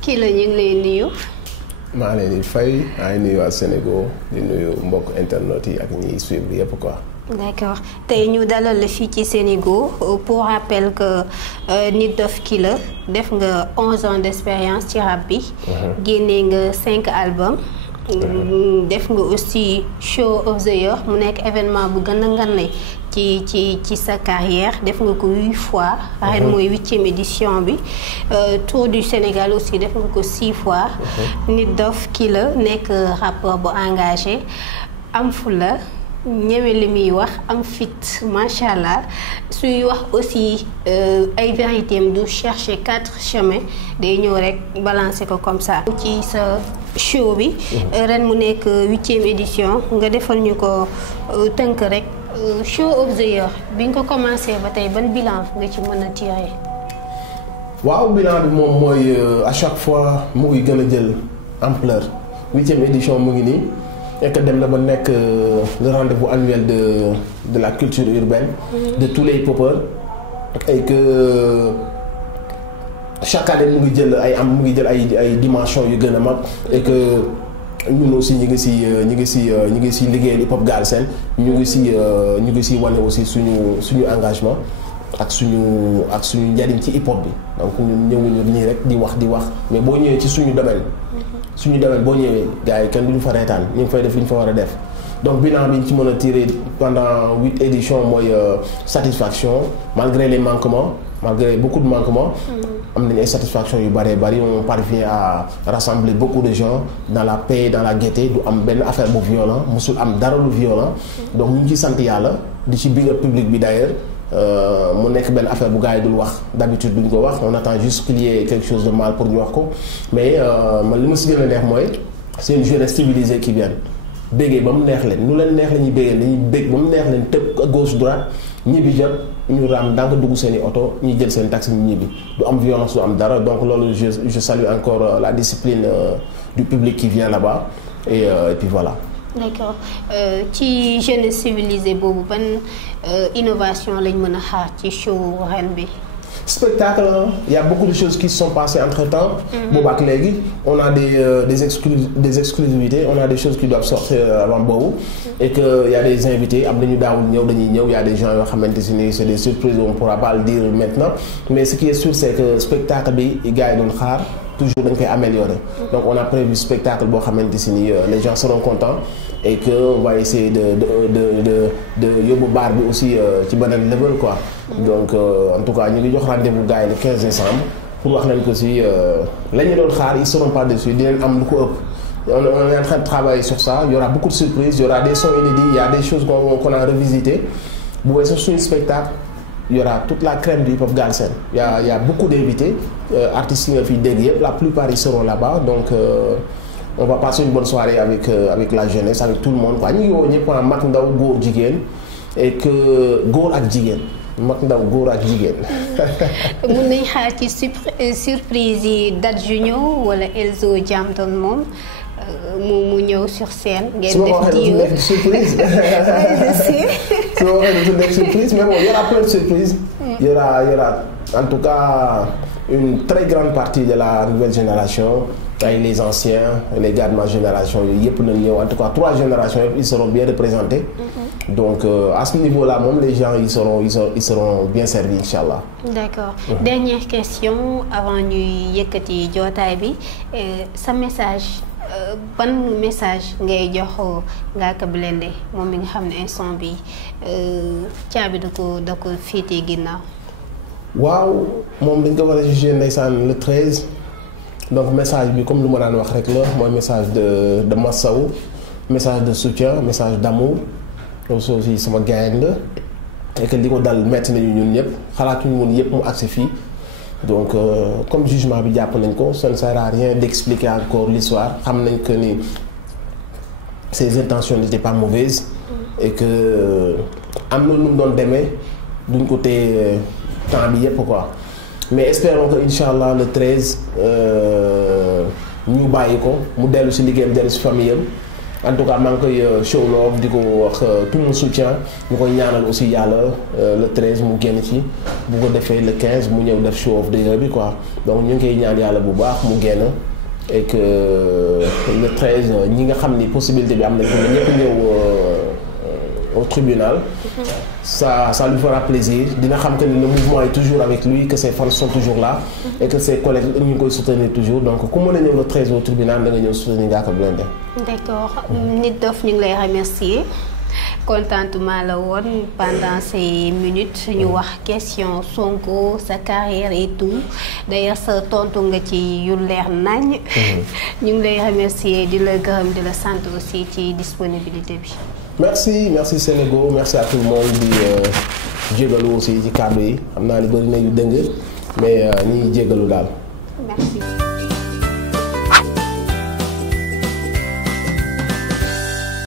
kii la ñu ngi lay nuyu. maa ngi leen di fay maa ngi nuyu waa Sénégal di nuyu mbokk internet yi ak ñiy suivre yëpp quoi. d'accord tey ñu dalal la fii ci Sénégal pour rappel que Nit Dof Killer def nga 11 ans d'expérience ci rap bi. génnee nga 5 albums. def nga aussi show of the year mu nekk événement bu gën a ngane ci sa carrière def nga ko 8 fois. ren mooy 8e édition bi. Tour du Sénégal aussi def nga ko 6 fois. Nit Dof Killer nekk rappeur bu engagé am fulla ñëwee li muy wax am fit macha allah suy wax aussi ay vérité am du chercher 4 chemins day ñëw rek balancer ko comme ça. ci sa show bi. ren mu nekk 8e édition nga defal ñu ko tënk rek show of the year bi nga ko commencé ba tey ban bilan nga ci mën a tirer. waaw bilan bi moom mooy à chaque fois mu ngi gën a jël ampleur 8e édition mu ngi nii. et que dem na ba nekk le rendez-vous annuel de la culture urbaine. De tous les hip-hopeurs. Et que chaque année mu ngi jël ay dimensions yu gën a mag. Et que ñun aussi ñu ngi si liggéeyal hip-hop Galsen ñu ngi si wane aussi suñu engagement ak suñu njariñ ci hip-hop bi donc ñun ñëwuñu nii rek di wax mais boo ñëwee ci suñu domaine. boo ñëwee gars yi kenn du ñu fa reetaan ñu ngi fay def li ñu fa war a def donc bilan bi ñu ci mën a tirer pendant 8 éditions mooy satisfaction malgré les manquements malgré beaucoup de manquements. am nañu ay satisfaction yu bëree bëri on parvient à rassembler beaucoup de gens dans la paix dans la gaieté du am benn affaire bu violent musul am dara lu violent. donc ñu ngi ci sant yàlla di ci big up public bi d'ailleurs. mu nekk benn affaire bu gars yi dul wax d'habitude duñ ko wax on attend juste qu'il y ait quelque chose de mal pour ñu wax ko mais man li ma si gën a neex mooy c'est une jeunesse civilisée qui vient béggee ba mu neex leen nu leen neex la ñuy béggee dañuy bégg ba mu neex leen tëb gauche droite ñibbi jot ñu raam danga dugg seen i oto ñuy jël seen taxi ñu ñibbi du am violence du am dara donc loolu je salue encore la discipline du public qui vient là-bas et puis voilà. D'accord ci jeunesse civilisée boobu ban innovation lañ mën a xaar ci show ren bi. spectacle il y a beaucoup de choses qui se sont passées entre-temps. boobu ak léegi on a des exclusivités on a des choses qui doivent sortir avant boobu. et que il y a des invités am nañu daawul ñëw dañuy ñëw il y a des gens yoo xamante ni c'est des surprises on pourra pas le dire maintenant mais ce qui est sûr c'est que spectacle bi gars yi doon xaar. toujours dañ koy améliorer. donc on a prévu spectacle boo xamante ni les gens seront contents et que on va essayer de yóbbu baar bi aussi ci beneen level quoi. donc en tout cas ñu ngi jox rendez-vous gars yi le 15 décembre pour wax leen que si la ñu doon xaar ils seront pas déçus dinañ am lu ko ëpp. on est en train de travailler sur ça il y aura beaucoup de surprises il y aura des sons inédits il y a des choses qu'on a revisité bu weesoo suñu spectacle. Il y aura toute la crème du hip-hop Galsen. Il y a beaucoup d'invités artistes yi nga fiy dégg yëpp la plupart ils seront là-bas donc on va passer une bonne soirée avec la jeunesse avec tout le monde quoi ñu ngi woo ñëpp mag ndaw góor jigéen et que góor ak jigéen mag ndaw góor ak jigéen. mun nañ xaar ci surprise yi date Junior wala Elzo Jamdon moom. mu ñëw sur scène. ngeen def diir surprise. su ma waxee dafa nekk surprise mais bon il y aura plein de surprises. il y aura en tout cas une très grande partie de la nouvelle génération ay les anciens les gars de ma génération yooyu yëpp nañu ñëw en tout cas 3 générations yëpp ils seront bien représentés. donc à ce niveau-là moom les gens ils seront bien servis inchallah. D'accord. Dernière question avant ñuy yëkkati jootaay bi sa message. ban message ngay jox Ngaaka Blindé moom mi nga xam ne instant bi caabi da ko féetee ginnaaw. waaw moom dañ ko war a jugé ndeysaan le 13 donc message bi comme lu ma daan wax rek la mooy message de massaw message de soutien message d'amour loolu aussi sama gain la et que li ko dal metti nañu ñun ñëpp xalaatuñu woon yëpp mu agsi fii. donc comme jugement bi jàpp nañ ko ça ne sert à rien d'expliquer encore l'histoire xam nañ que ni ses intentions n'étaient pas mauvaises et que am na lu mu doon demee duñ ko téye temps bi yépp quoi mais espérons que inchallah le 13 ñu bàyyi ko mu dellu ci liggéeyam dellu ci famille am en tout cas maa ngi koy show love di ko wax tout mon soutien ñu koy ñaanal aussi yàlla le 13 mu génn ci bu ko defee le 15 mu ñëw def show of the year bi quoi donc ñu ngi koy ñaan yàlla bu baax mu génn et que le 13 ñi nga xam ni possibilité bi am nañ ko ñëpp ñëw au tribunal. Ça lui fera plaisir dina xam que le mouvement est toujours avec lui que ses fans sont toujours là et que ses collègues ñu ngi koy soutenir toujours donc ku mën a ñëw le 13 au tribunal da nga ñëw soutenir Ngaaka Blindé. D'accord Nit Doff ñu ngi lay remercier contentement la woon pendant ces minutes ñu wax question Sonko sa carrière et tout d'ailleurs sa tontu nga ci yu leer nañ. ñu ngi lay remercier di la gërëm di la sant aussi ci disponibilité bi. merci Sénégal merci à tout le monde di jégalu aussi ci kàddu yi xam naa ni bëri na yu dëng mais ñi jégalu daal. Merci.